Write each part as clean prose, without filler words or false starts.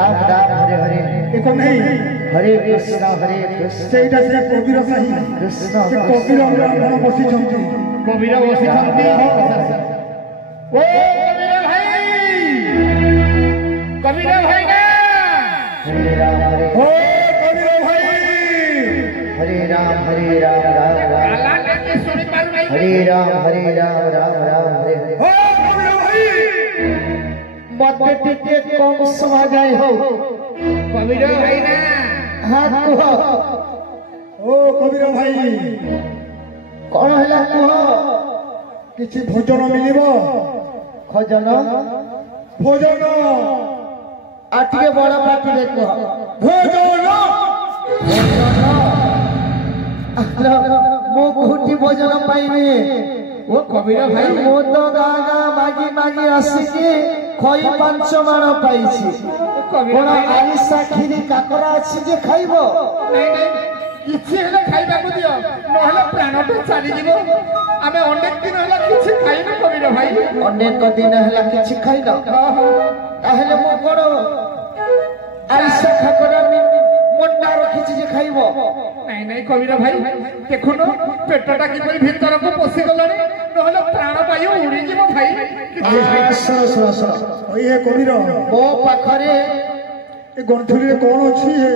राम राम हरे हरे एक नहीं हरे कृष्ण सेटा से कबीर साही कृष्ण से कबीर ब्राह्मण बसी छंती कबीर बसी छंती ओ कबीर भाई ना हरे राम हरे ओ कबीर भाई हरे राम राम राम काला के सुनी पारु नहीं हरे राम राम राम हरे हरे ओ कबीर भाई मत टिके कम समा जाए हो कबीर भाई ना हाथ कुह ओ कबीर भाई कौन है कुह किछि भोजन मिलिबो खजन भोजन आटिके बड़ पाटी रे कुह भोजन मो कोठी भोजन पाइबे ओ कबीर भाई मो तो गागा मागी मागी आसिके खई 5 माण पाइछि कबीर कोन भाई आरिसा खीरी काकरा अछि जे खाइबो नहीं नहीं किछि हेले खाइबा को दियो नहले प्राणटा चाली जीवो आमे अनेक दिन होला किछि खाइबे कबीर भाई अनेक दिन हला किछि खाइनो ताहेले मो कोन आरिसा काकरा मोटा रखिछि जे खाइबो नहीं नहीं कबीर भाई देखुनो पेटटा किपरि भीतर को पसि गलनी नहले प्राण पाइयो उड़ी जीवो भाई सुन ओए कबीर मो पाखरे ए गंठुरी रे कोन अछि हे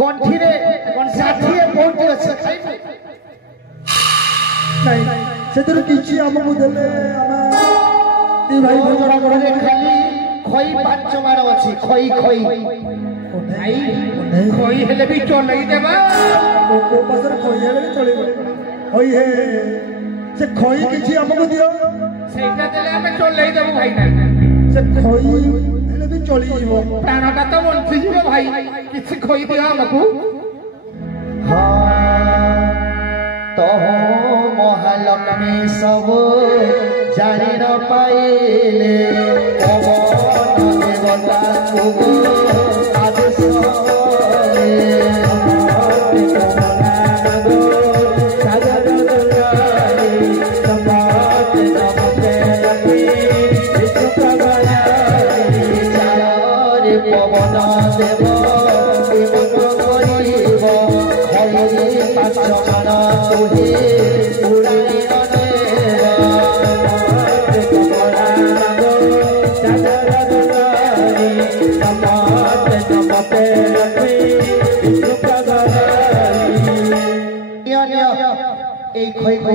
गंठी रे साथीए पहुंची अछि खाइबे नहीं सेतिर किछि हमकु देले हम ती भाई भोजन घरे करे खाली खई 5 माण अछि खई भाई कोई हेले भी चलई देबा को पासर खोइले चलिबो होई हे से खोई किछि हमकु दियो सेटा देले हमें चलई देबो भाई ना से खोई हेले भी चली जीवो प्राणटा तो बंची जीवो भाई किछि खोई दियो हमकु हाँ तो महालक्ष्मी सब जानी न पाइले पवन देवता को आदेश पवन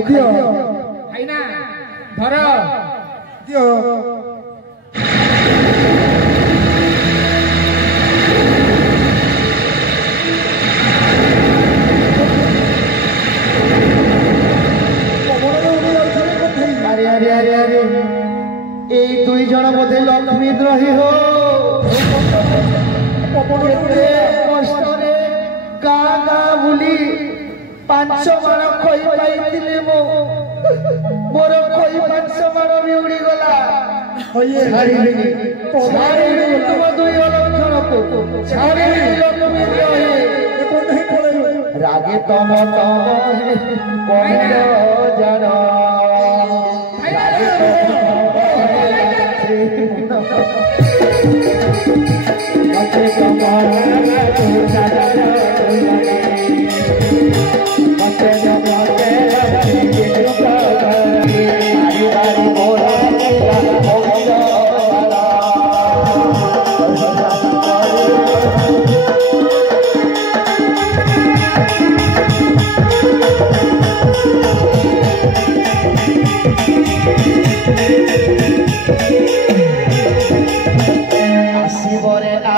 देव भाई ना धर दियो এই দুই জন বোধে লক্ষ্মী দ্রোহী হো কেতে কষ্টরে গা গা বুলি 5 মাণ খই পাইতিলে মোর খই 5 মাণ বিউড়ি গলা होइए ছাড়িলি তুম দুই অলক্ষণকু ছাড়িলি লক্ষ্মী দ্রোহী ए कोन नहीं पड़े রাগে তম কবির জান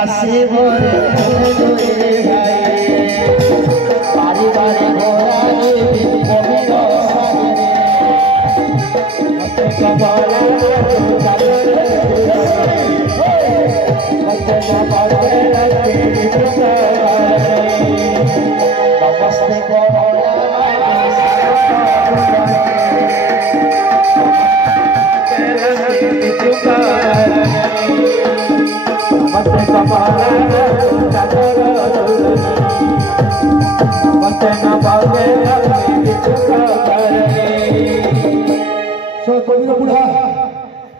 আসিবরে পারিবারে ঘোরারে কবির সাগরে কমলা নমস্তে কমলা सो कबीर बुढ़ा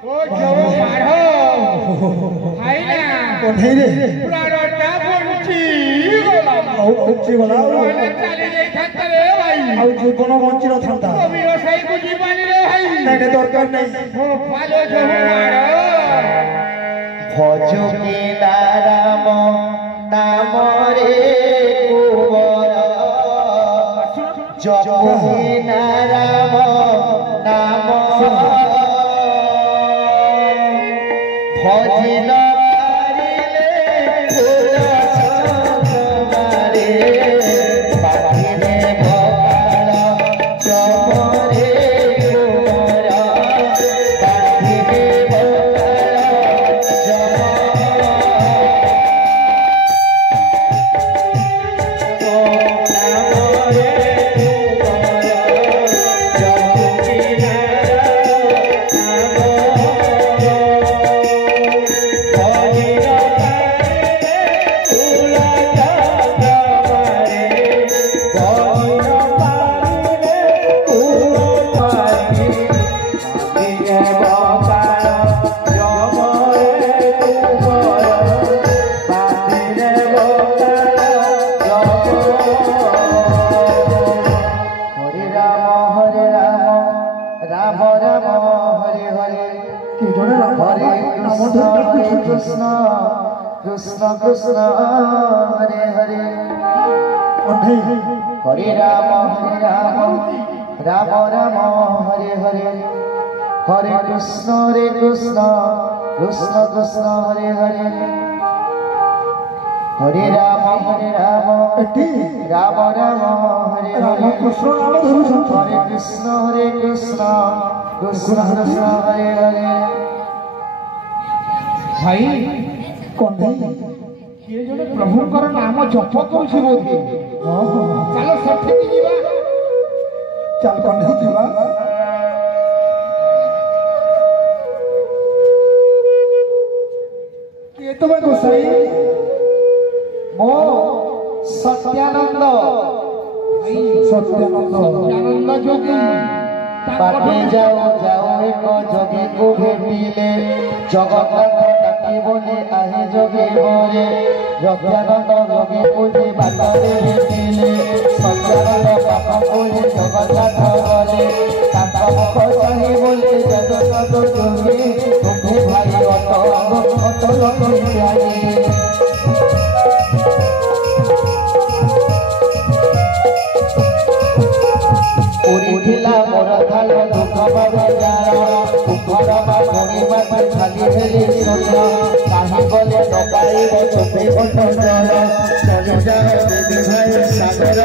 ओ जो मारो भाई ना कन्हई रे प्राणटा बंची गला उच्ची गला चली जाई थांता रे भाई आ जीवन बंची न थांता कबीर साई को जीवानी रे भाई नहीं दरकार नहीं हो फालो जो मारो भजके नाराम नाम रे कुवर जपे नाराम नाम भजिन पारिले फूल चंद्रमारे पाखिरे भकाल चमरे कुवर पाखिरे भकाल कृष्ण कृष्ण कृष्ण हरे हरे हरे राम राम राम हरे हरे हरे कृष्ण कृष्ण कृष्ण हरे हरे हरे राम राम राम हरे हरे हरे कृष्ण कृष्ण हरे हरे भाई कन्हई किए जने प्रभुकर नाम जप करूछि बोधे चलो सठी जीवा चल कन्हई जीवा किए तो मैं गोसाई मो सत्यानंद सत्यानंद जोगी बाटे जाओ जाओ एक जोगी को भेटिले जगन्नाथ डाकी बोले आहे जोगी बोले सत्यानंद जोगी को जे बाटरे भेटिले सत्यानंद बाबा बोले जगन्नाथ बोले ताका मुख चाहि बोले जगन्नाथ जोगी तुमे भाई अटल जाए उठिला मोर थाल दुख बाबा जाना दुखर बाणी बात खाली हेली सोना कहीं गले नपाइब चुपे बट जल चली जाओ दीदी भाई सागर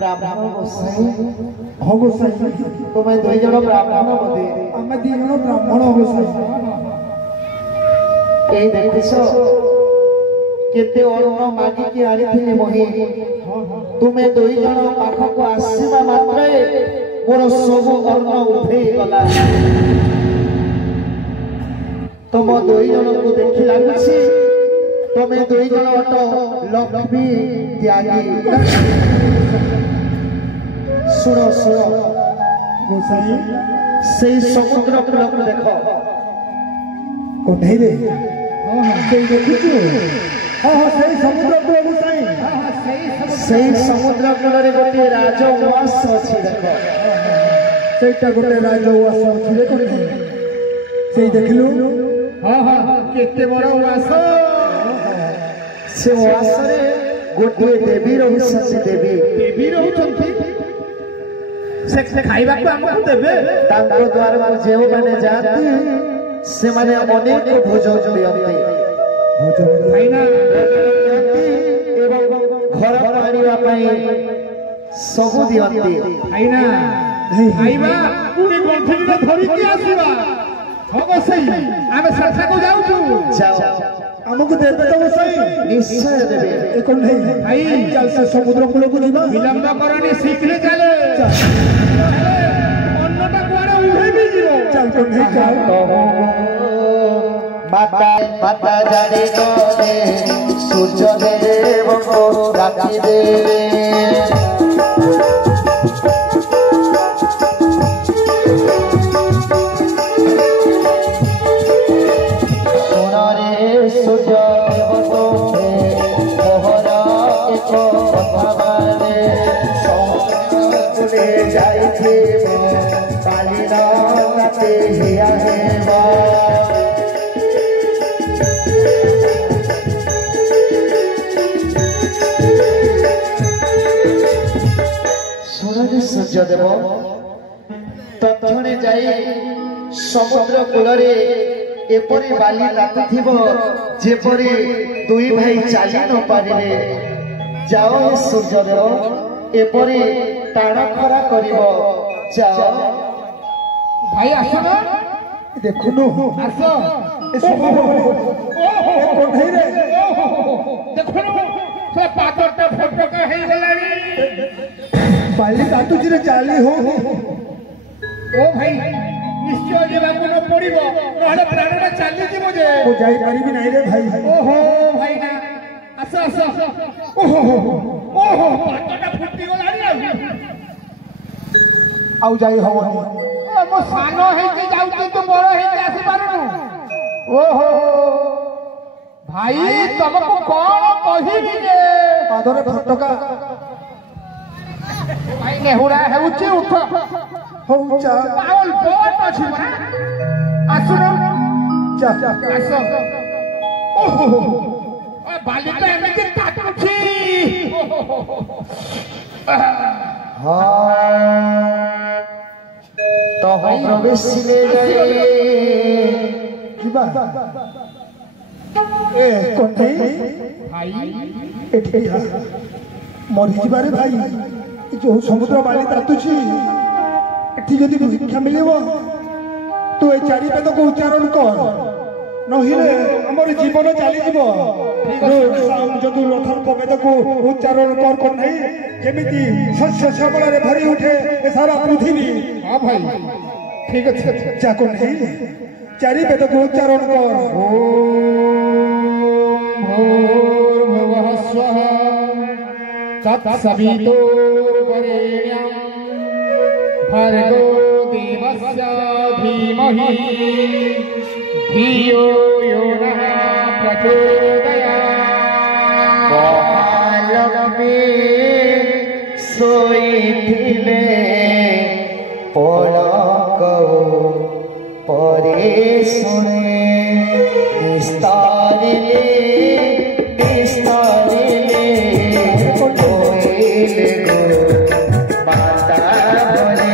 ब्राह्मण गोसाई हाँ गोसाई तुम्हें दुई जन ब्राह्मण बोधे आम दी जन ब्राह्मण गोसाई এই দেখিছ কেতে অন্ন মাগিকি আনিଥିଲି মহি তুমি দুই জন পাখকু আসিবা মাত্রে মোর সবু অন্ন উঠেই গলা তোম দুই জনকু দেখি লাগুছি তুমি দুই জন অট লক্ষ্মী ত্যাগী শুণ শুণ गोसाई সেই সমুদ্র কূলকু দেখ कन्हई रे देखिछु हाँ हाँ सही समुद्र कूल गोसाई সেই সমুদ্র কূলরে গোটিয়ে রাজউয়াস ଅଛି দেখ ସେଇଟା ଗୋଟେ ରାଜଉଆସ ଅଛି ରେ କନ୍ହଇ ସେଇ ଦେଖିଲୁ हाँ हाँ केते बड़ उआस ସେ ଉଆସରେ ଗୋଟିଏ ଦେବୀ ରହୁଛନ୍ତି ଦେବୀ ରହୁଛନ୍ତି ସେ ଖାଇବାକୁ ଆମକୁ ଦେବେ ତାଙ୍କ ଦ୍ୱାରକୁ ଯେଉଁମାନେ ଯାଆନ୍ତି ସେମାନେ ଅନେକ ଭୋଜନ ଦିଅନ୍ତି ଖାଇନା ଏବଂ ଘରକୁ ଆଣିବା ପାଇଁ ସବୁ ଦିଅନ୍ତି ଖାଇନା ଖାଇବା ପୁଣି ଗଣ୍ଠିରେ ଧରିକି ଆସିବା ହବ ସେଇ ଆମେ ସେଠାକୁ ଯାଉଛୁ ଯାଅ ଆମକୁ ଦେବେ ତ ଗୋସାଇ ନିଶ୍ଚୟ ଦେବେ ଏ କନ୍ହଇ ଭାଇ ଚାଲ ସେ ସମୁଦ୍ର କୂଳକୁ ଯିବା ବିଳମ୍ବ କରନି ଶୀଘ୍ର ଚାଲେ ଅନ୍ନଟା କୁଆଡେ ଉଭେଇ ବି ଯିବ ଚାଲ କନ୍ହଇ ଚାଲ মাতা মাতা জানি করে সূর্য দেবকে ডাকি দে ଯାଇଥିବ ବାଲିର ରାତି ଆସିବ ଶୁଣରେ ସୂର୍ଯ୍ୟଦେବ ତକ୍ଷଣେ ଯାଇ ସମୁଦ୍ର କୂଳରେ ଏପରି ବାଲି ତାକୁଥିବ ଯେପରି ଦୁଇ ଭାଇ ଚାଲି ନ ପାରିବେ ଯାଅ ସୂର୍ଯ୍ୟଦେବ ଏପରି ଟାଣ ଖରା କରିବ ଯାଅ ଭାଇ ଆସ ନା ଦେଖୁନୁ ଆସ କଣ୍ଢେଇରେ ଦେଖୁନୁ ସେ ପାଦଟା ଫଟକା ହେଇଗଲାଣି ବାଲି ତାତୁଚିରେ ଚାଲି ହଉନି ଓ ଭାଇ ନିଶ୍ଚୟ ଯିବାକୁ ନ ପଡିବ ନହେଲେ ପ୍ରାଣଟା ଚାଲିଯିବ ଯେ ମୁଁ ଯାଇପାରିବି ନାହିଁ ରେ ଭାଇ ଓହୋ ଭାଇ ନା ଆସ ଆସ ଓହୋ ଓହୋ ପାଦଟା ଫୁଟିଗଲାଣି ଆଉ ଯାଇ ହବନି ମୁଁ ସାନ ହେଇକି ଯାଉଛି ତୁ ବଡ ହେଇକି ଆସିପାରୁନୁ ଓହୋ ଭାଇ ତମକୁ କଣ କହିବି ଯେ ପାଦରେ ଫଟକା ଭାଇ ନେହୁରା ହେଉଛି ଉଠ ହଉ ଚା ଅଳ୍ପ ଅଛି ଆସୁନ ଚା ଆସ ଓହୋ ବାଲିଟା ଏମିତି କାଟୁଛି ତହ ପ୍ରବେଶିଲେ ଯାଇ ଯିବା ଏ କଣ୍ଢେଇ ଭାଇ ଏଠି ମରିଯିବାରେ ଭାଇ ଯୋଉ ସମୁଦ୍ର ବାଲି ତାତୁଛି ଏଠି ଯଦି ଭିକ୍ଷା ମିଳିବ ତୁ ଏ ଚାରି ବେଦକୁ ଉଚ୍ଚାରଣ କର ନହେଲେ ଆମର ଜୀବନ ଚାଲିଯିବ ଯଦି ରଥର୍ପ ବେଦକୁ ଉଚ୍ଚାରଣ କର କଣ୍ଢେଇ ଯେମିତି ଶସ୍ୟ ଶ୍ୟାମଳରେ ଭରି ଉଠେ ଏ ସାରା ପୃଥିବୀ ହଁ ଭାଇ ଠିକ ଅଛି ଯା କଣ୍ଢେଇ ଚାରି ବେଦକୁ ଉଚ୍ଚାରଣ କର भूर्भुवः स्वः तत्सवितुर्वरेण्यं भर्गो देवस्य धीमहि धियो यो नः प्रचोदयात् ମହାଲକ୍ଷ୍ମୀ ଶୋଇଥିଲେ ପଲକ ପରେ ଶୁଣେ ନିସ୍ତାରିଲେ କହିଲେ ଗো ମାତା ବଳେ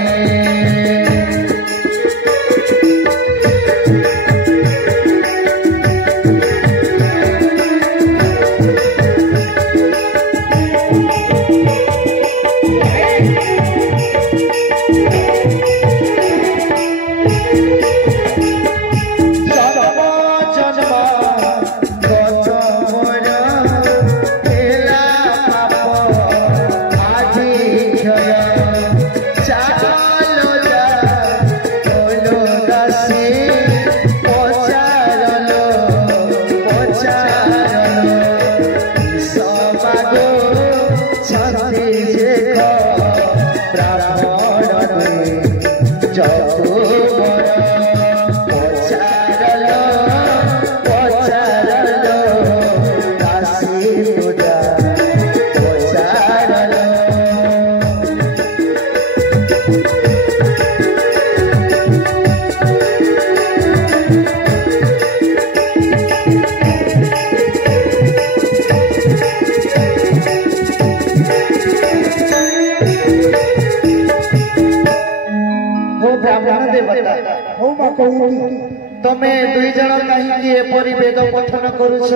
ତମେ ଦୁଇ ଜଣ କାହିଁକି ଏପରି ବେଦ ପଠନ କରୁଛ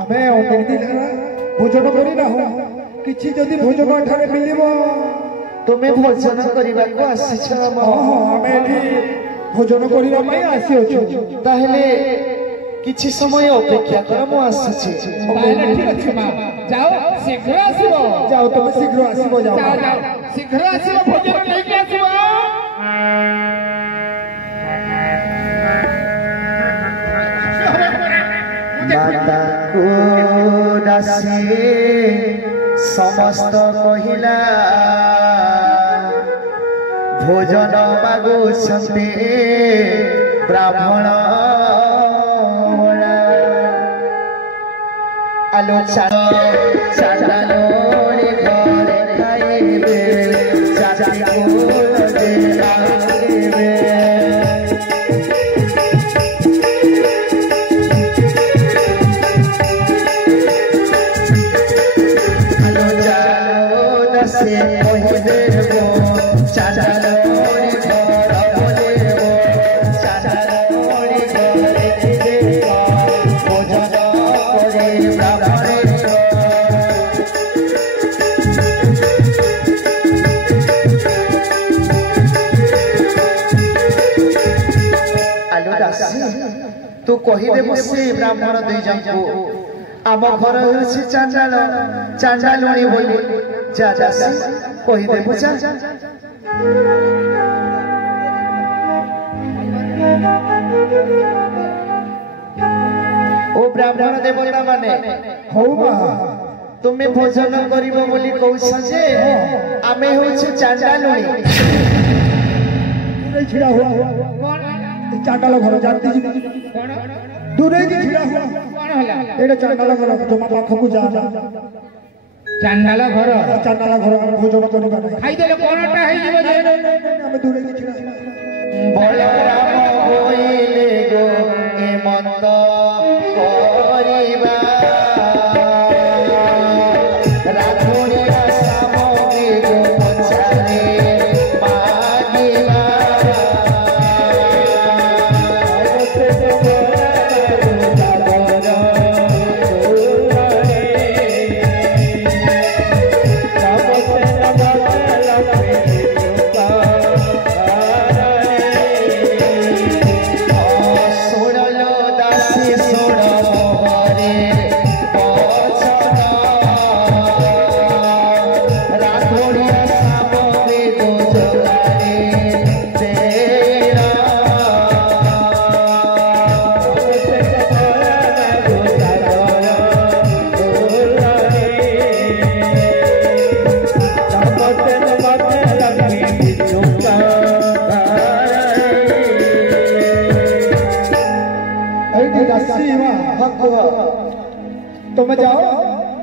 ଆମେ ଅନେକ ଦିନ ହେଲା ଭୋଜନ କରିନାହୁଁ କିଛି ଯଦି ଭୋଜନ ଏଠାରେ ମିଳିବ ତୁମେ ଭୋଜନ କରିବାକୁ ଆସିଛ ଆମେ ଏଠି ଭୋଜନ କରିବା ପାଇଁ ଆସିଅଛୁ ତାହେଲେ କିଛି ସମୟ ଅପେକ୍ଷା କର ମୁଁ ଆସୁଛି ତାହେଲେ ଠିକ ଅଛି ମା ଯାଅ ଶୀଘ୍ର ଆସିବ ଯାଅ ତମେ ଶୀଘ୍ର ଆସିବ ଯାଅ ଶୀଘ୍ର ଆସିବ ଭୋଜନ ନେଇକି ଆସିବ ମାତାକୁ ଦାସୀ ସମସ୍ତ କହିଲା ଭୋଜନ ମାଗୁଛନ୍ତି ବ୍ରାହ୍ମଣ ଆଲୋଚନା ଚାଲରେ ଘରେ ଖାଇବେ तू कहीदे बसे ब्राह्मण दे जाऊ आम घर होछि चांडाल चांडालुणी बोली जा दासी कहीदे बुझा ओ ब्राह्मण देवता माने हौ मा तुमे भोजन करिबो बोली कहछ जे आमे होछि चांडालुणी छिड़ा हुआ चांडाल घर जानती दूरे की छिड़ा हुआ एटा चांडाल घर जमा पाखकु जा चांडाल घर भोजन करिबा खाई देले कोनटा हेइ जिवो जे हम दूरे की छिड़ा बलराम होइले गो ए मत करिबा राखुनिया सामग्री गो पछारे मागिबा तुम जाओ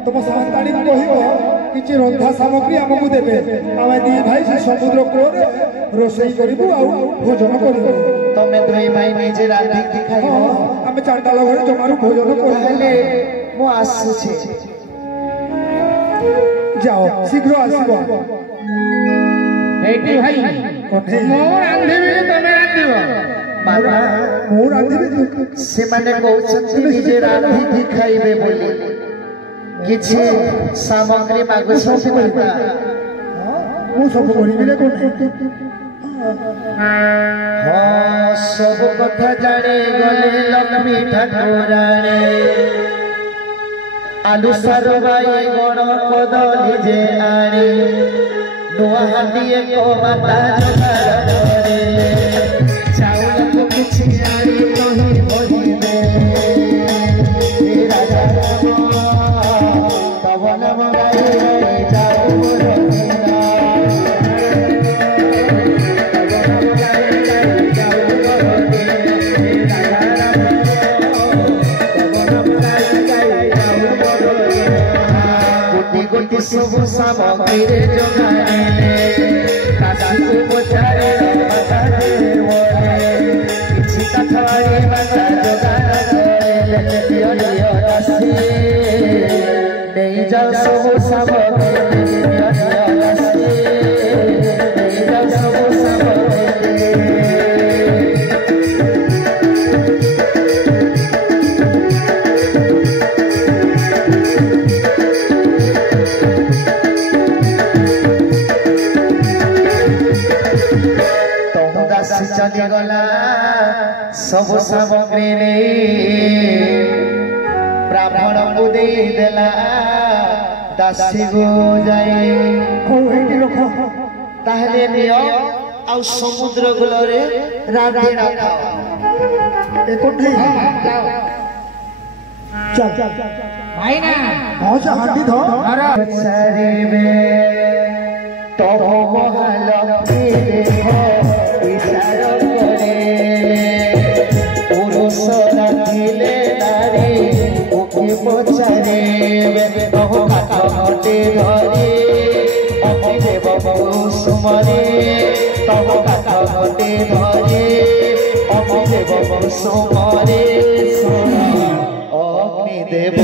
तुम संतानी को किसी रंधा सामग्री आमको देवे आम दी भाई से समुद्र कूल रोषई करूँ आ भोजन करूँ तमें दुई भाई निजे रांधि खाइब आम चांडाल घर जमारू भोजन कहले मो आसुछे जाओ शीघ्र आसब एटी भाई मो रांधिबी तमे रांधिब बाबा मु रांधिबी से माने कहउछथि निजे रांधि खाइबे बोली किछि सामग्री मागु सब करबा मु सब करिबे रे कोन हां सब कथा जाने गले लक्ष्मी ठाकुराणी आलू सरबाई गण कदली जे आणी नुआ हाथी को माता जोगार करे चाउल को किछि आणी कहि बोलिबे हे राजा पवन मगाई जाऊ रखिना गोटी सब सामग्री जोगाइले काशी को पचारे माता देवले किछि कथारी माता जोगार करे लियो लियो दासी नहीं जाओ सब सामग्री लियो लियो दासी नहीं जाओ सब सामग्री चली गला सब सामग्री ने ब्राह्मण को दे देला दासी गो जाए ताहले नियो आ समुद्र गुलरे राधे राखा ए कोठे चल भाई ना हां से हाथी धो सारे बे तो महालक्ष्मी देखो इशारा करे पुरुष नाथिले नारी ओके पचारे बहु हाथ घटे धरी अति देव बहु सुम कुसुमरे तब काठगटे धरे अग्निदेव कुसुमरे अग्निदेव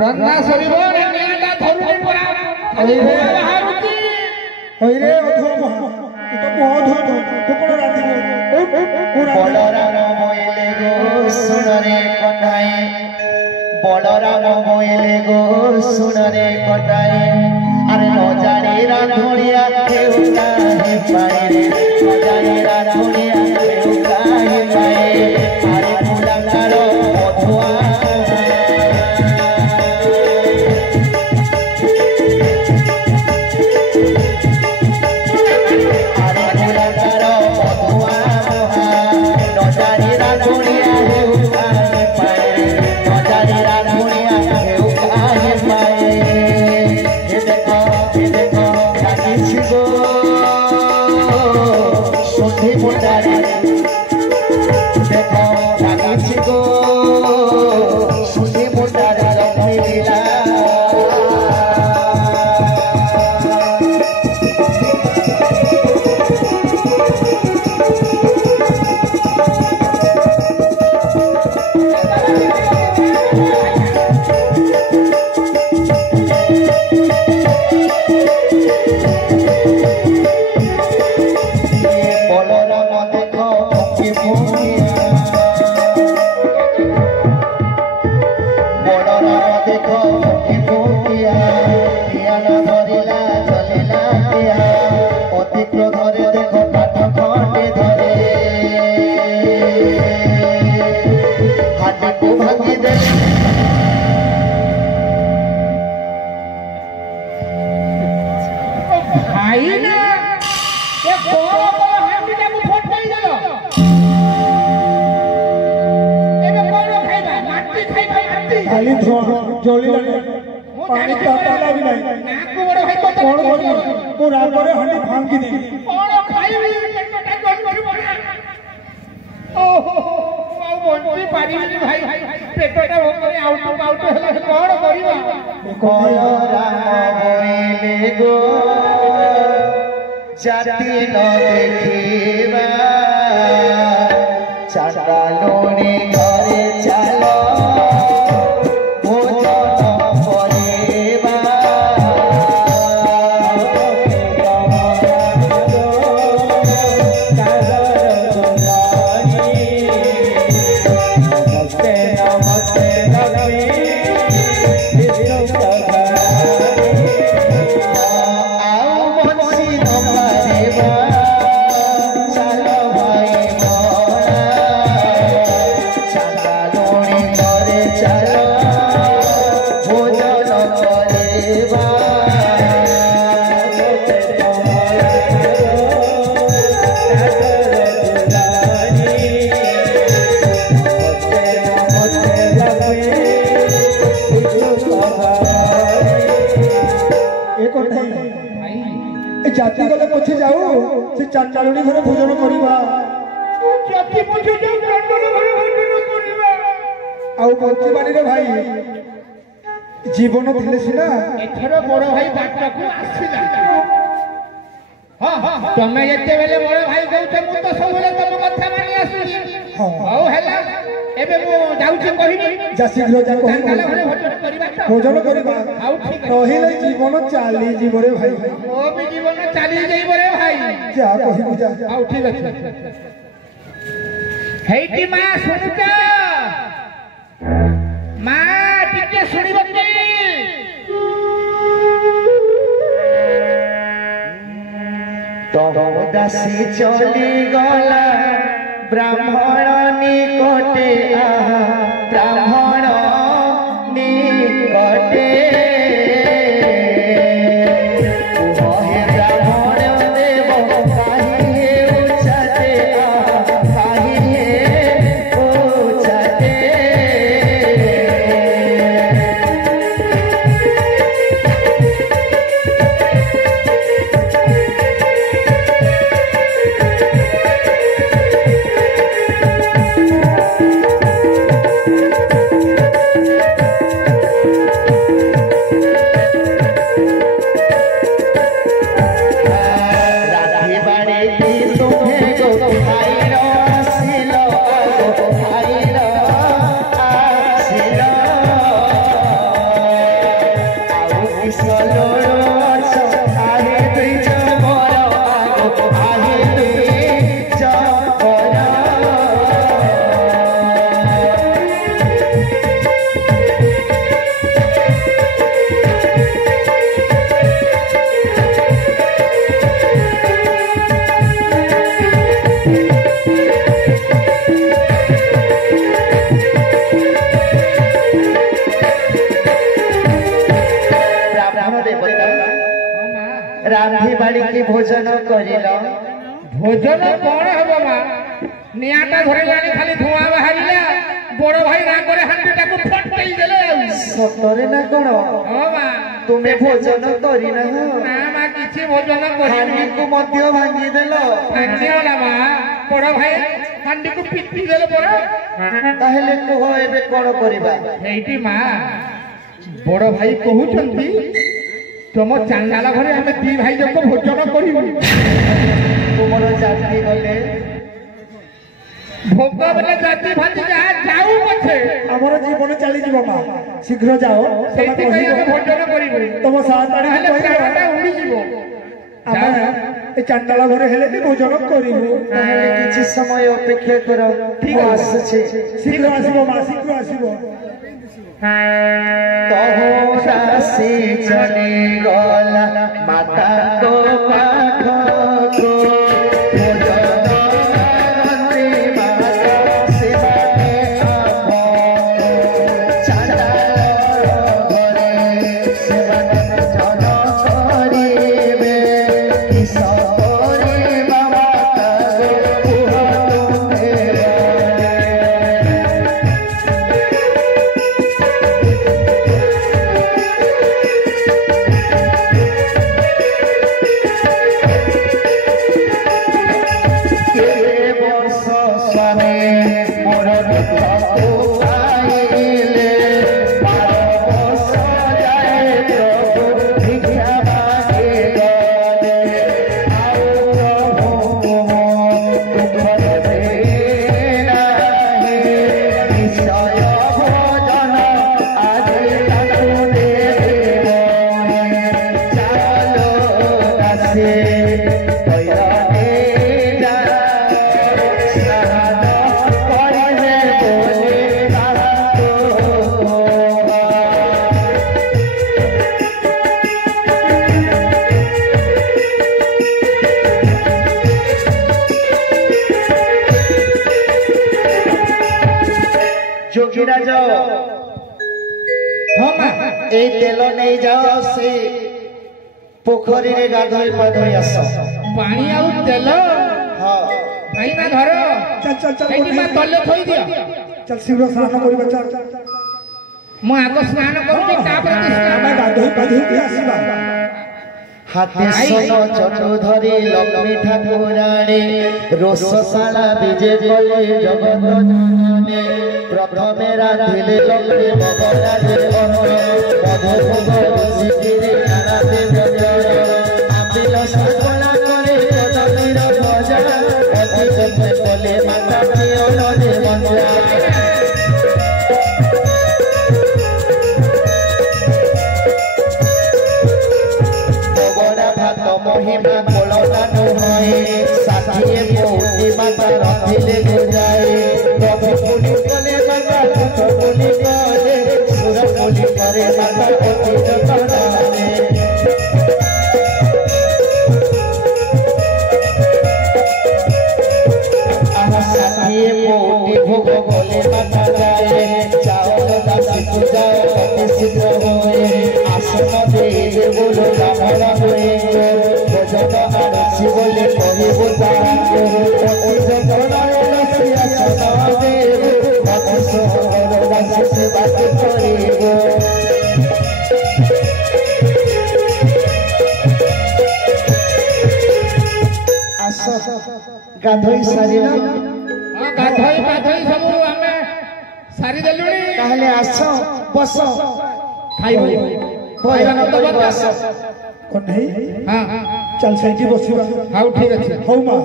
रंगा सरीब नियाटा धरुनी परा खाली बाहरुची होइरे अधो महा तो बहुत हो तो कोन राती बलराम मोइले गो सुनरे कटाए बलराम मोइले गो सुनरे कटाए अरे न जाने राधुनिया केउका हे पाए न जाने राधुनिया केउका हे पाए अरे फुलांगारो मधुआ पानी ताला भी नहीं नाकु बड़ भाई को कौन पूरा करे हंडी भांगी नहीं कौन खाइबी पेटटा गड़ गड़ ओहो आउ बंटी पारिबी भाई पेटटा भोकरे आउट हेले कौन करिबा बलराम मोइले गो जाति न देखिबा चांडालुनी घरे चालो एक जाति गले पछे जाऊ से चांडालुनी घरे भोजन करवा जाति पछे जाऊ चांडालुनी घरे भोजन करवा आउ बंची बाड़ी रे भाई जीवन थिले सिना एथर बड़ भाई बाटको आसिला हां हां तमे एते बेले बड़ भाई कहउछ मु तो सबले तम कथा मानी आसुची हां हेला एबे मु जाउची कहिनी जा शीघ्र जा कहि भोजन करवा आउ ठीक रहिले जीवन चाली जीव रे भाई ओ भी जीवन चाली जाइबो रे भाई जा कहि जा आउ ठीक अछि हेइटी मा सुनुत मा टिके सुनिबो की तो दासी चली गला ब्राह्मण निकटे आहा ब्राह्मण निकटे कहे ब्राह्मण देव काहे उच्चते आहा काहे उच्चते रांधी बाड़ी की भोजन करिलो भोजन कोन हबो मा नियाटा घरे जानी खाली धुआ बाहरिला बड़ भाई रागरे हांडीटा को फटई देले सतरे ना कोन ओ मा तुमे भोजन करि ना ना मा किछि भोजन करिनी हांडी को मध्य भांगी देलो भांगी होला मा बड़ भाई हांडी को पिटी देले बड़ ताहेले को एबे कोन करिबा हेइटी मा बड़ भाई कहउछंती तुम चांडाला घरे हमें दी भाई जक भोजन करिबो तुमर जाति गले भोग बेले जाति भाजी जा जाऊ पछे हमर जीवन चली जीव मा शीघ्र जाओ सेति कहि हम भोजन करिबो तुम साथ आड़ी हेले प्राणटा उड़ी जीवो आमे ए चांडाला घरे हेले भी भोजन करिबो ताहेले किछि समय अपेक्षा करो ठीक आछे शीघ्र आसीबो मा शीघ्र आसीबो तहो दासी चली गला माता को पाख को जोगीराज ए तेल नहीं जाओ से पोखरी रे गाधोई पाधोई आस पानी आउ तेल हां भाई ना धरो चल चल चल एटी मा तले थई दियो चल शीघ्र स्नान करबा चल ମୁଁ ଆଗ ସ୍ନାନ କରୁଛି ତାପରେ ଆମେ ଗାଧୋଇ ପାଧୋଇ ଆସିବା। হাতে সোন চটু ধরি লক্ষ্মী ঠাকুরাণী রোষশালা বিজে কলে জগত জননী প্রথমে রাধিলে লক্ষ্মী ভগরাজে মধুভোগ শিখিরে নারাতে বজর আপিল সকলা করে কদমীর ভজা অতি চন্দ্রে কলে মাতা প্রিয় নদে মঞ্জা মহিমা কোলতানো হয় সাথিয়ে পৌঁছি মাতা রথিলে গোজায় রথি পুলি কলে মাতা রথ পুলি করে সুর পুলি করে মাতা অতি যতনে আমার সাথিয়ে পৌঁছি ভোগ বলে মাতা যায় চাউল দাসি পূজায় অতি শীঘ্র হয়ে আসন দিয়ে বলো ব্রাহ্মণ হয়ে ভজন আরসি বলে কহিব তাহাকে অতি যতনায় সিয়া সদাদেব অতি সহর দাসী সেবা করিব আস গাধোই সারিলা গাধোই পাধোই ସବୁ ଆମେ ସାରି ଦେଲୁଣି তাহলে আস বস ଖାଇବୁ ভজন করিব আস কন্যাই ହଁ ଚାଲ ସେଇଠି ବସିବା। ହଉ ଠିକ ଅଛି ହଉ ମା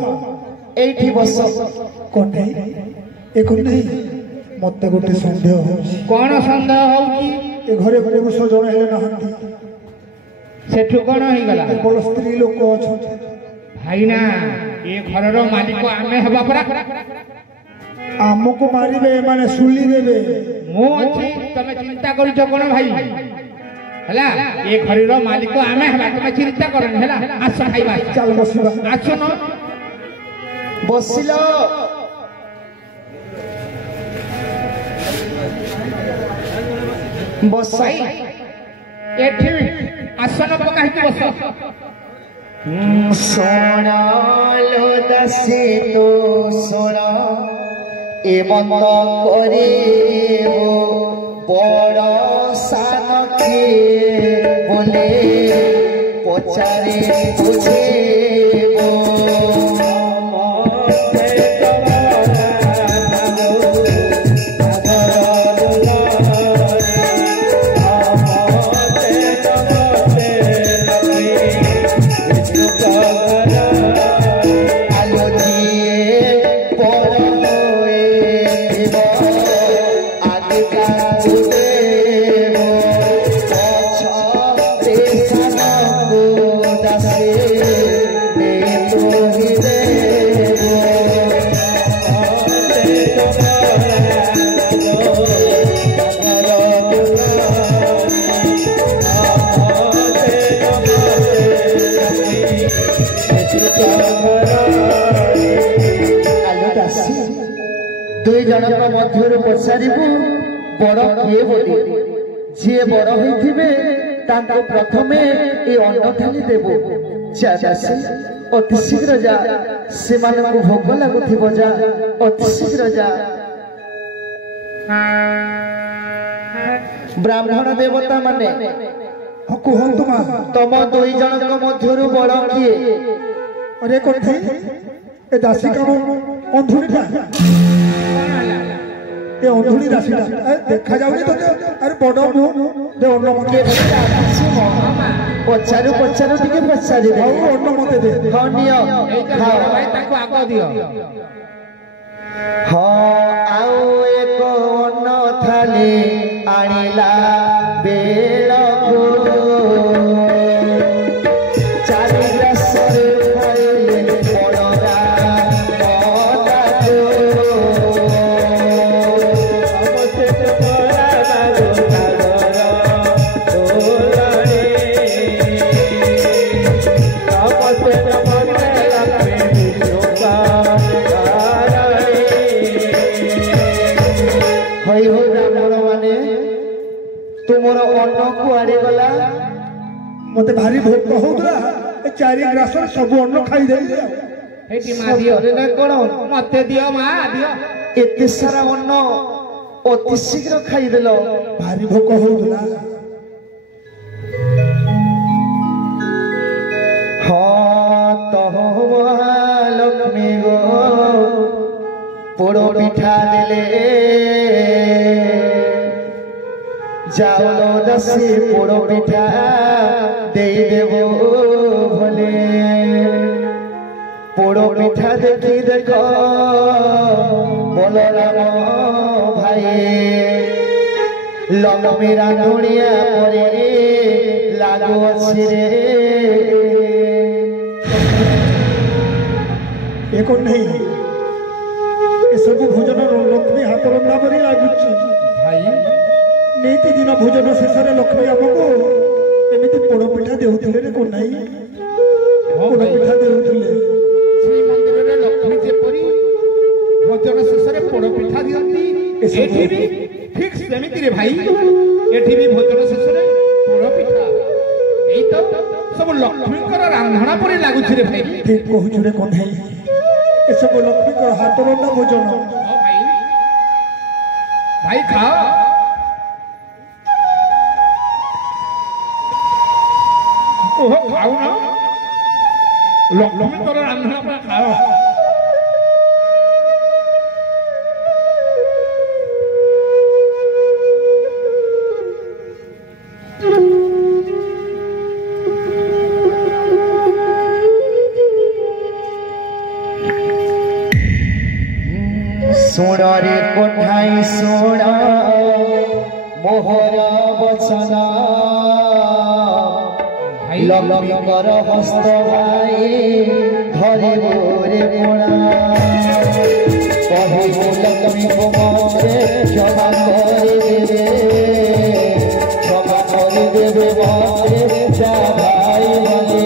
এইটি বস କନ୍ୟାଇ ଏ କନ୍ୟାଇ ମତେ ଗୋଟେ ସନ୍ଦେହ ହଉଛି। କଣ ସନ୍ଦେହ ହଉଛି ଏ ଘରେ ପୁରୁଷ ଜଣେ ହେଲେ ନାହାନ୍ତି, ସେଠୁ କଣ ହେଇଗଲା କେବଳ ସ୍ତ୍ରୀ ଲୋକ ଅଛନ୍ତି। ଭାଇନା ଏ ଘରର ମାଲିକ ଆମେ ହେବା ପରା ଆମକୁ ମାରିବେ ଏମାନେ ଶୁଲି ଦେବେ। ମୁଁ ଅଛି ତମେ ଚିନ୍ତା କରୁଛ କଣ ଭାଇ ହେଲା ଏ ଘରର ମାଲିକ ଆମେ ହେବା ତମେ ଚିନ୍ତା କରନି ହେଲା ଆସ ଖାଇବା ଚାଲ ବସିବା। ଆସୁନ বসিল বসাই ଏଠି ଆସନ ପକାଇକି ବସ সোনালো দাসী তো সোনা এমত করিব বড় সানকে বলে পচারে বুঝিব দুই জনক মধ্যରୁ পচারিবু বড় কিଏ ବୋଲି ଯିଏ ବଡ଼ ହୋଇଥିବେ ତାଙ୍କୁ ପ୍ରଥମେ ଏ ଅନ୍ନ ଥାଳି ଦେବୁ। ଯା ଦାସୀ ଅତି ଶୀଘ୍ର ଯା, ସେମାନଙ୍କୁ ଭୋକ ଲାଗୁଥିବ, ଯା ଅତି ଶୀଘ୍ର ଯା। ବ୍ରାହ୍ମଣ ଦେବତା ମାନେ କୁହନ୍ତୁ ମା, ତମ ଦୁଇ ଜଣଙ୍କ ମଧ୍ୟରୁ ବଡ଼ କିଏ? ଅରେ କଣ୍ଠେଇ ଏ ଦାସୀ କଣ ଅନ୍ଧୁଣିଟା? ଏ ଅନ୍ଧୁଣି ଦାସୀଟା ଦେଖା ଯାଉନି ତତେ? ଆରେ ବଡ ମୁହଁ ଦେ ଅନ୍ନ ମତେ। ପଚାରୁ ପଚାରୁ ଟିକେ ପଚାରିବେ। ହଉ ଅନ୍ନ ମତେ ଦେ। ହଁ ନିଅ ଖାଅ। ଭାଇ ତାକୁ ଆଗ ଦିଅ। ହଁ ଆଉ ଏକ ଅନ୍ନ ଥାଳି ଆଣିଲା ବେଳକୁ ଚାରି ଗ୍ରାସରେ ଖାଇଲେ ବଡ଼ରା ତୁମର ଅନ୍ନ କୁଆଡେ ଗଲା? ମତେ ଭାରି ଭୋକ ହଉଥିଲା, ଏ ଚାରି ଗ୍ରାସରେ ସବୁ ଅନ୍ନ ଖାଇଦେଲି। ଏଠି ମା ଦିଅ ନା କଣ? ମତେ ଦିଅ ମା ଦିଅ। ଏତେ ସାରା ଅନ୍ନ ଅତି ଶୀଘ୍ର ଖାଇଦେଲ ଭାରି ଭୋକ ହଉଥିଲା ହଁ ତହ ମହାଲକ୍ଷ୍ମୀ ଗୋ ପୋଡ଼ ପିଠା ଦେଲେ ଚାଉଳ ଦଶି ପୋଡ଼ ପିଠା ଦେଇଦେବ ଭଲେ ପୋଡ଼ ପିଠା ଦେଖି ଦେଖ ବଲରାମ ଭାଇ ଲକ୍ଷ୍ମୀ ରାନ୍ଧୁଣିଆ ପରେ ଲାଗୁଅଛି ରେ ଏକ ନାହିଁ ଏସବୁ ଭୋଜନ ଲକ୍ଷ୍ମୀ ହାତ ରନ୍ଧା ପରି ଲାଗୁଛି ଭାଇ ନିତି ଦିନ ଭୋଜନ ଶେଷରେ ଲକ୍ଷ୍ମୀ ଆମକୁ ଏମିତି ପୋଡ଼ପିଠା ଦେଉଥିଲେ ରେ କୋ ନାହିଁ ପୋଡ଼ପିଠା ଦେଉଥିଲେ ଶ୍ରୀମନ୍ଦିରରେ ଲକ୍ଷ୍ମୀ ଯେପରି ଭୋଜନ ଶେଷରେ ପୋଡ଼ ପିଠା ଦିଅନ୍ତି ଏଠି ବି ଠିକ୍ ସେମିତିରେ ଭାଇ ଏଠି ବି ଭୋଜନ ଶେଷରେ ପୋଡ଼ ପିଠା ଏଇ ତ ସବୁ ଲକ୍ଷ୍ମୀଙ୍କର ରାନ୍ଧଣା ପରି ଲାଗୁଛି ରେ ଭାଇ ଠିକ୍ କହୁଛୁ ରେ କୋ ନାହିଁ ଏସବୁ ଲକ୍ଷ୍ମୀଙ୍କର ହାତ ରନ୍ଧା ଭୋଜନ ହଁ ଭାଇ ଭାଇ ଖାଅ ଓହୋ ଖାଉନ ଲକ୍ଷ୍ମୀଙ୍କର ରାନ୍ଧଣା ପରି ଖାଅ ଶୁଣରେ କୋଠାଇ ଶୁଣ ମୋହର ବଚନ ଲକ୍ଷ୍ମୀଙ୍କର ହସ୍ତ ଭାଇ ଧରିବୁ ରେ ପଣା କହିବୁ ଲକ୍ଷ୍ମୀ କୁମାରେ କ୍ଷମା କରିଦେବେ ମରେ ଯା ଭାଇ ମନେ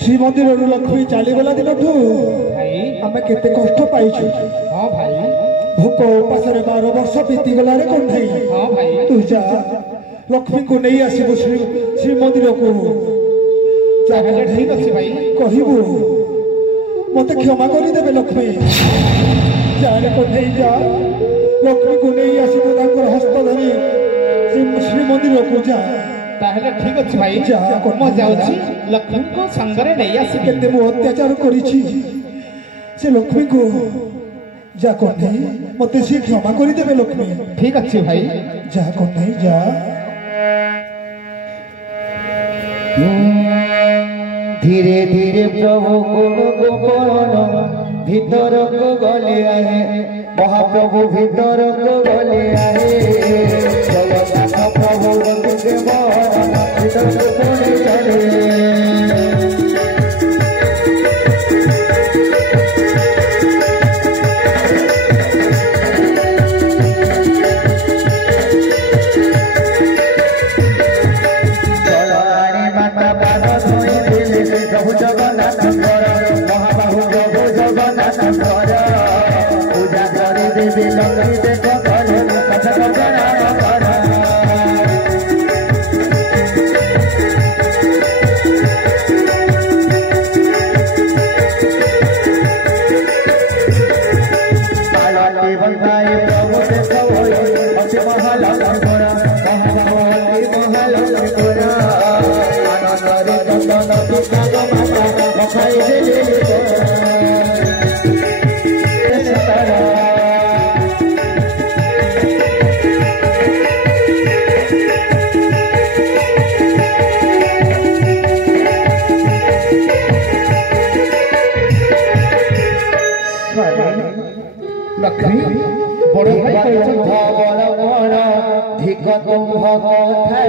ଶ୍ରୀମନ୍ଦିରରୁ ଲକ୍ଷ୍ମୀ ଚାଲିଗଲା ଦିନଠୁ ଆମେ କେତେ କଷ୍ଟ ପାଇଛୁ ହଁ ଭାଇ ଭୋକ ଉପାସରେ 12 ବର୍ଷ ବିତିଗଲାରେ କଣ୍ଢେଇ ହଁ ଭାଇ ତୁ ଯା ଲକ୍ଷ୍ମୀଙ୍କୁ ନେଇ ଆସିବୁ ଶ୍ରୀମନ୍ଦିରକୁ ତାହେଲେ ଠିକ୍ ଅଛି ଭାଇ କହିବୁ ମତେ କ୍ଷମା କରିଦେବେ ଲକ୍ଷ୍ମୀ ଯାରେ କଣ୍ଢେଇ ଯା ଲକ୍ଷ୍ମୀକୁ ନେଇ ଆସିବୁ ତାଙ୍କର ହସ୍ତ ଧରି ଶ୍ରୀମନ୍ଦିରକୁ ଯା ତାହେଲେ ଠିକ୍ ଅଛି ଭାଇ ମୁଁ ଯାଉଛି ଲକ୍ଷ୍ମୀଙ୍କୁ ସାଙ୍ଗରେ ନେଇ ଆସିବି କେତେ ମୁଁ ଅତ୍ୟାଚାର କରିଛି ସେ ଲକ୍ଷ୍ମୀକୁ ଯା କଣ୍ଢେଇ ମତେ ସେ କ୍ଷମା କରିଦେବେ ଲକ୍ଷ୍ମୀ ଠିକ୍ ଅଛି ଭାଇ ଯା କଣ୍ଢେଇ ଯା ଧୀରେ ଧୀରେ ପ୍ରଭୁ ଗୁଣ ଗୋପନ ଭିତରକୁ ଗଲେ ଆହେ ମହାପ୍ରଭୁ ଭିତରକୁ ଗଲେ ଆହେ ଜଗନ୍ନାଥ ପ୍ରଭୁ ଭିତରକୁ ଗଲେ ଚାଲେ প্রভু জগন্নাথଙ୍କର মহাবাহু প্রভু জগন্নাথଙ୍କର পূজা করে দেবে লক্ষ্মী দেখ কলে কথা প্রণাম কর পালকে বন্দায় প্রভু দেখ অতি মহালক্ষ্মীଙ୍କର মহাবাহু অতি মহালক্ষ্মীଙ୍କର আনন্দরে চন্দন কৃষ্ণ মাতা খাই দেবে লক্ষ্মী বড় ভাই বড় বড় ধিক তুম্ভ কথা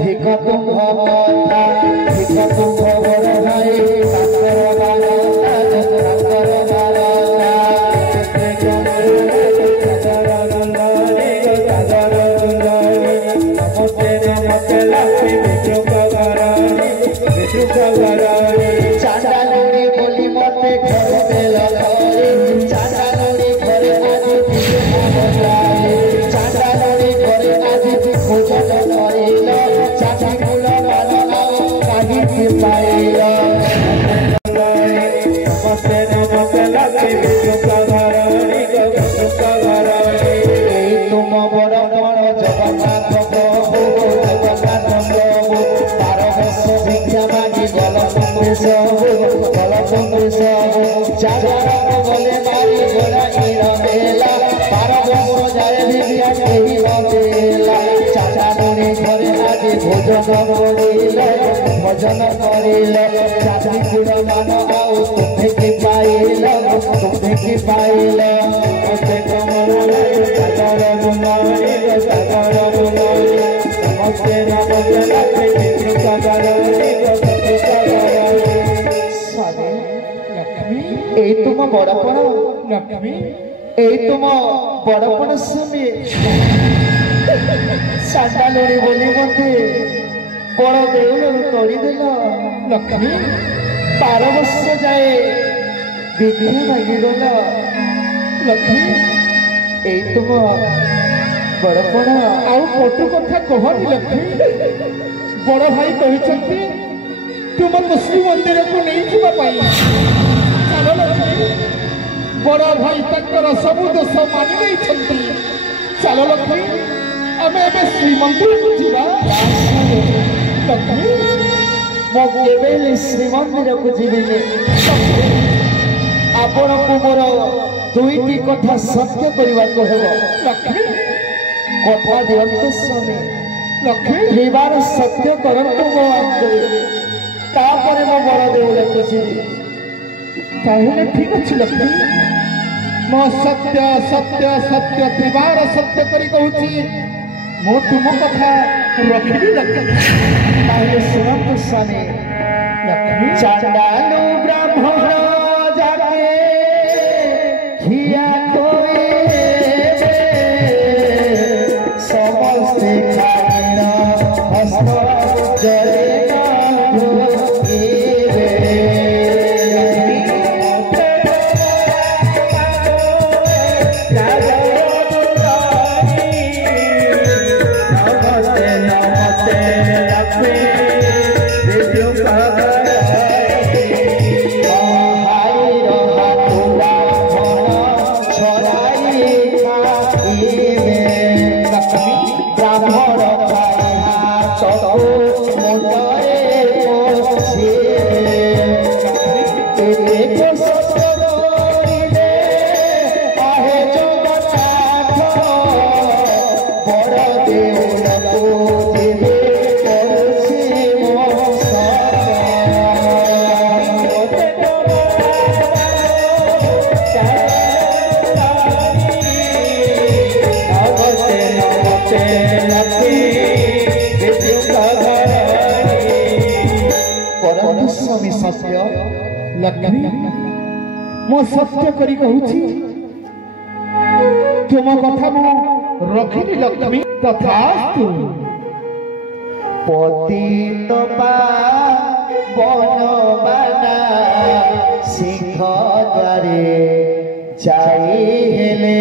ধিক তুম্ভ কথা ধিক তুম্ভ বড় ভাই কাকর বারতা কাকর বারতা চাঁদালুনি বলি মতে ঘর বেল চাঁদালুনি ঘরে আজি চাঁদালুনি ঘরে আজি ভোজন করিল চাঁদি কুল পালন কাহিনী পাইল এই তুম বড় বড় জগন্নাথ প্রভু জগন্নাথ প্রভু 12 বর্ষ ভিক্ষা মাগি গল তুমি সবু জাগরণ বলে মারি গোড়া বেলা 12 বর্ষ যায় ভিক্ষা কেহি বেলা চাচানুনি ঘরে আজি ভোজন করিল চাঁদি কুল মান আউ তুমি কি পাইল এই তুম বড়পণ লক্ষ্মী এই তুম বড়পণ স্বামী চাঁদালুনি বলি মতে বড় দেউলରୁ ତୋଳିଦେଲ ଲକ୍ଷ୍ମୀ 12 ବର୍ଷ ଯାଏ ଭିକ୍ଷା ମାଗିଗଲ ଲକ୍ଷ୍ମୀ ଏଇ ତୁମ ବଡ଼ପଣ ଆଉ କଟୁ କଥା କହନି ଲକ୍ଷ୍ମୀ ବଡ଼ ଭାଇ କହିଛନ୍ତି ତୁମକୁ ଶ୍ରୀମନ୍ଦିରକୁ ନେଇଯିବା ପାଇଁ ଚାଲ ଲକ୍ଷ୍ମୀ ବଡ଼ ଭାଇ ତାଙ୍କର ସବୁ ଦୋଷ ମାନି ନେଇଛନ୍ତି ଚାଲ ଲକ୍ଷ୍ମୀ ଆମେ ଏବେ ଶ୍ରୀମନ୍ଦିରକୁ ଯିବା ଲକ୍ଷ୍ମୀ ମୁଁ କେବେ ହେଲେ ଶ୍ରୀମନ୍ଦିରକୁ ଯିବିନି ଆପଣଙ୍କୁ ମୋର 2ଟି କଥା ସତ୍ୟ କରିବାକୁ ହେବ ଲକ୍ଷ୍ମୀ କଥା ଦିଅନ୍ତୁ ସ୍ୱାମୀ ଲକ୍ଷ୍ମୀ ତ୍ରିବାର ସତ୍ୟ କରନ୍ତୁ ମୋ ଆଗରେ ତାପରେ ମୁଁ ବଡ଼ ଦେଉଳକୁ ଯିବି ତାହେଲେ ଠିକ ଅଛି ଲକ୍ଷ୍ମୀ ମୋ ସତ୍ୟ ସତ୍ୟ ସତ୍ୟ ତ୍ରିବାର ସତ୍ୟ କରି କହୁଛି ମୁଁ ତୁମ କଥା ରଖିବି ଲକ୍ଷ୍ମୀ ତାହେଲେ ଶୁଣନ୍ତୁ ସ୍ୱାମୀ ଲକ୍ଷ୍ମୀ ଚାଣ୍ଡାଳୁ ବ୍ରାହ୍ମଣ ଯାକେ ଠିଆ ହୋଇବେ ସମସ୍ତେ ଖାଇନ ହସ୍ତ ଜରେ ଲକ୍ଷ୍ମୀ ମୁଁ ସତ୍ୟ କରି କହୁଛି ତୁମ କଥା ମୁଁ ରଖିଲି ଲକ୍ଷ୍ମୀ ତଥାସ୍ତୁ ପତିତ ପାବନ ସିଂହ ଦ୍ୱାରେ ଯାଇ ହେଲେ